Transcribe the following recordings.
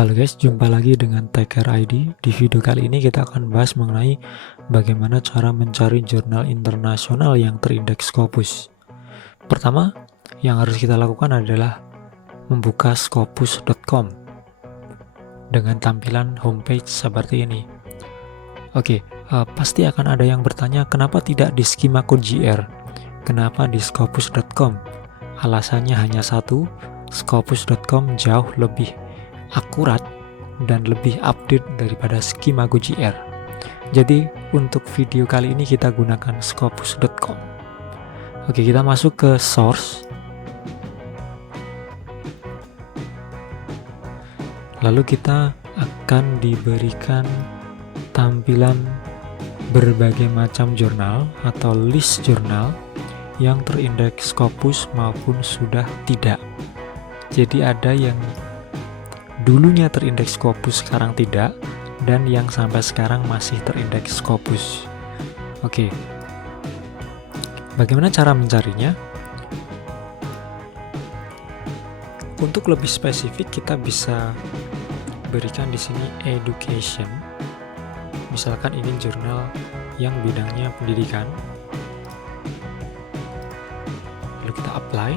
Halo guys, jumpa lagi dengan Taker ID. Di video kali ini kita akan bahas mengenai bagaimana cara mencari jurnal internasional yang terindeks Scopus. Pertama, yang harus kita lakukan adalah membuka scopus.com dengan tampilan homepage seperti ini. Oke, pasti akan ada yang bertanya kenapa tidak di Schema Code JR, kenapa di scopus.com? Alasannya hanya satu, scopus.com jauh lebih akurat dan lebih update daripada Schema Code JR. Jadi untuk video kali ini kita gunakan scopus.com. Oke, kita masuk ke source. Lalu kita akan diberikan tampilan berbagai macam jurnal atau list jurnal yang terindeks Scopus maupun sudah tidak. Jadi ada yang dulunya terindeks Scopus sekarang tidak, dan yang sampai sekarang masih terindeks Scopus. Oke, bagaimana cara mencarinya? Untuk lebih spesifik kita bisa berikan di sini education. Misalkan ini jurnal yang bidangnya pendidikan, lalu kita apply.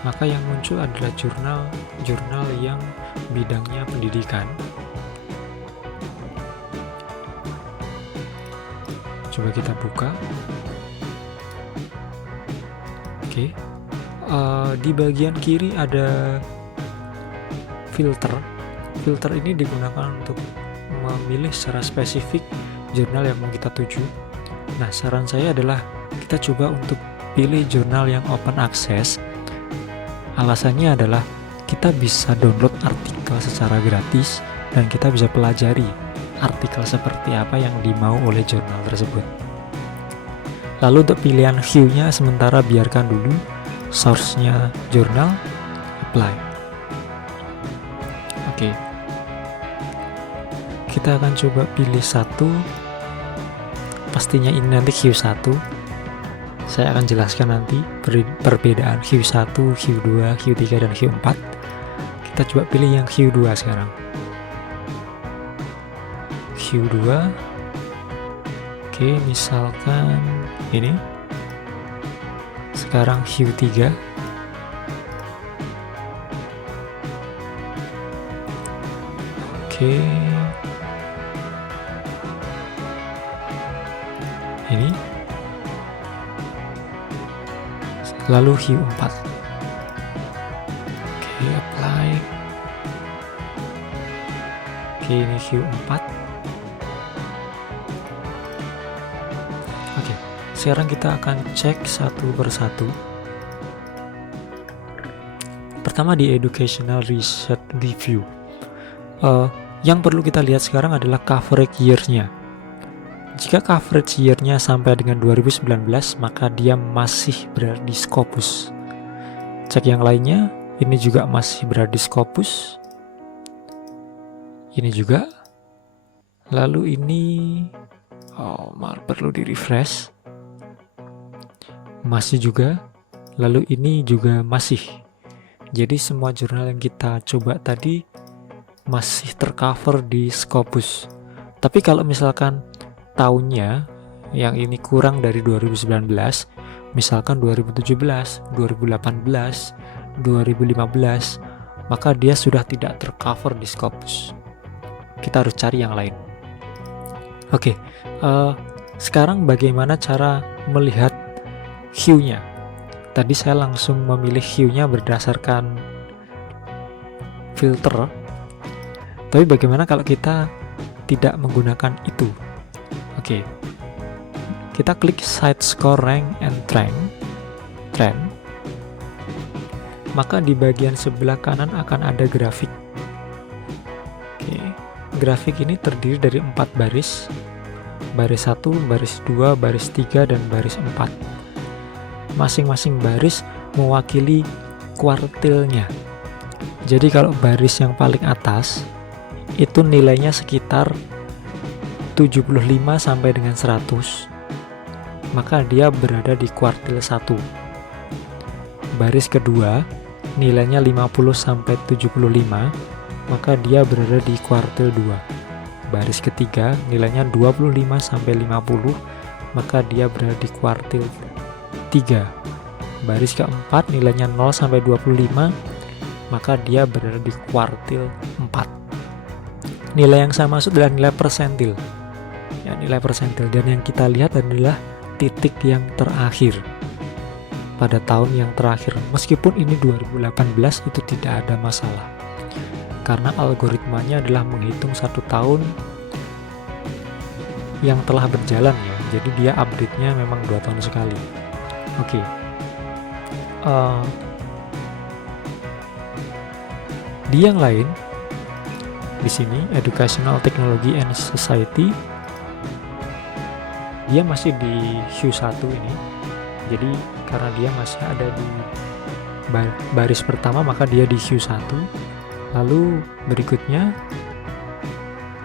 Maka yang muncul adalah jurnal yang bidangnya pendidikan. Coba kita buka. Oke, di bagian kiri ada filter. Filter ini digunakan untuk memilih secara spesifik jurnal yang mau kita tuju. Nah, saran saya adalah kita coba untuk pilih jurnal yang open access. Alasannya adalah kita bisa download artikel secara gratis dan kita bisa pelajari artikel seperti apa yang dimau oleh jurnal tersebut. Lalu untuk pilihan view-nya sementara biarkan dulu, source-nya jurnal, apply. Oke. Kita akan coba pilih satu. Pastinya ini nanti Q1. Saya akan jelaskan nanti perbedaan Q1, Q2, Q3, dan Q4. Kita coba pilih yang Q2 sekarang. Q2. Oke, misalkan ini. Sekarang Q3. Oke. Ini. Lalu Q4. Oke, apply. Oke, ini Q4. Oke, sekarang kita akan cek satu persatu. Pertama di Educational Research Review. Yang perlu kita lihat sekarang adalah coverage year-nya. Jika coverage year-nya sampai dengan 2019, maka dia masih berada di Scopus. Cek yang lainnya, ini juga masih berada di Scopus. Ini juga. Lalu ini, perlu di-refresh. Masih juga. Lalu ini juga masih. Jadi semua jurnal yang kita coba tadi masih tercover di Scopus. Tapi kalau misalkan tahunnya yang ini kurang dari 2019, misalkan 2017, 2018, 2015, maka dia sudah tidak tercover di Scopus. Kita harus cari yang lain. Oke, sekarang bagaimana cara melihat hue-nya? Tadi saya langsung memilih hue-nya berdasarkan filter. Tapi bagaimana kalau kita tidak menggunakan itu? Oke, kita klik Site Score Rank and Trend. Maka di bagian sebelah kanan akan ada grafik. Oke, grafik ini terdiri dari 4 baris. Baris 1, baris 2, baris 3, dan baris 4. Masing-masing baris mewakili kuartilnya. Jadi kalau baris yang paling atas itu nilainya sekitar 75 sampai dengan 100, maka dia berada di kuartil 1. Baris kedua nilainya 50 sampai 75, maka dia berada di kuartil 2. Baris ketiga nilainya 25 sampai 50, maka dia berada di kuartil 3. Baris keempat nilainya 0 sampai 25, maka dia berada di kuartil 4. Nilai yang saya maksud adalah nilai persentil. Ya, nilai persentil, dan yang kita lihat adalah titik yang terakhir pada tahun yang terakhir. Meskipun ini 2018, itu tidak ada masalah karena algoritmanya adalah menghitung 1 tahun yang telah berjalan ya. Jadi dia update-nya memang 2 tahun sekali. Oke. Di yang lain, di sini Educational Technology and Society, dia masih di Q1 ini. Jadi karena dia masih ada di baris pertama, maka dia di Q1. Lalu berikutnya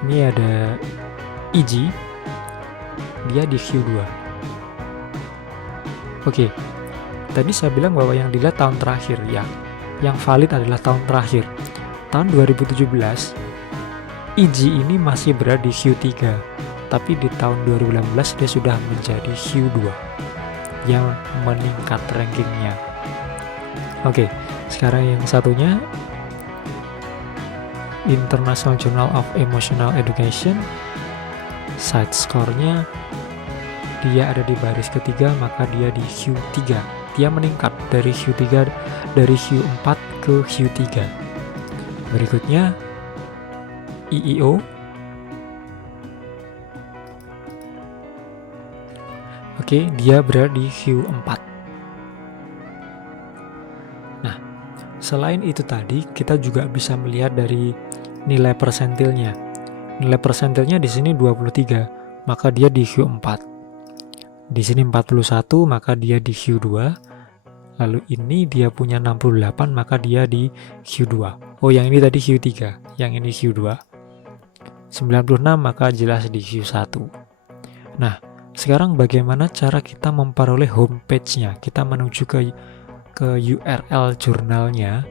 ini ada EG, dia di Q2. Oke, tadi saya bilang bahwa yang dilihat tahun terakhir ya, yang valid adalah tahun terakhir. Tahun 2017 EG ini masih berada di Q3, tapi di tahun 2018 dia sudah menjadi Q2 yang meningkat rankingnya. Oke, sekarang yang satunya International Journal of Emotional Education, side score-nya dia ada di baris ketiga, maka dia di Q3. Dia meningkat dari Q3, dari Q4 ke Q3. Berikutnya EEO. Oke, dia berada di Q4. Nah, selain itu tadi, kita juga bisa melihat dari nilai persentilnya. Nilai persentilnya di sini 23, maka dia di Q4. Di sini 41, maka dia di Q2. Lalu ini dia punya 68, maka dia di Q2. Oh, yang ini tadi Q3, yang ini Q2. 96, maka jelas di Q1. Nah, sekarang bagaimana cara kita memperoleh homepage-nya? Kita menuju ke URL jurnalnya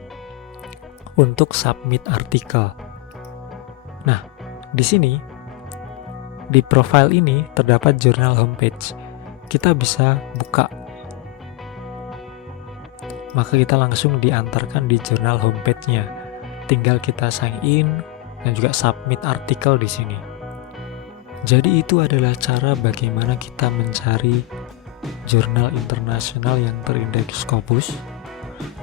untuk submit artikel. Nah, di sini di profile ini terdapat jurnal homepage. Kita bisa buka. Maka kita langsung diantarkan di jurnal homepage-nya. Tinggal kita sign in dan juga submit artikel di sini. Jadi itu adalah cara bagaimana kita mencari jurnal internasional yang terindeks Scopus.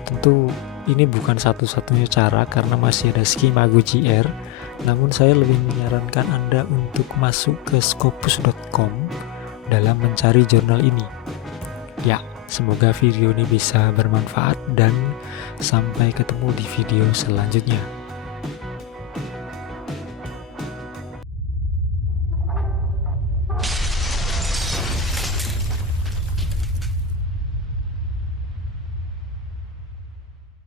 Tentu ini bukan satu-satunya cara karena masih ada SkimaGoJR. Namun saya lebih menyarankan Anda untuk masuk ke scopus.com dalam mencari jurnal ini. Ya, semoga video ini bisa bermanfaat dan sampai ketemu di video selanjutnya.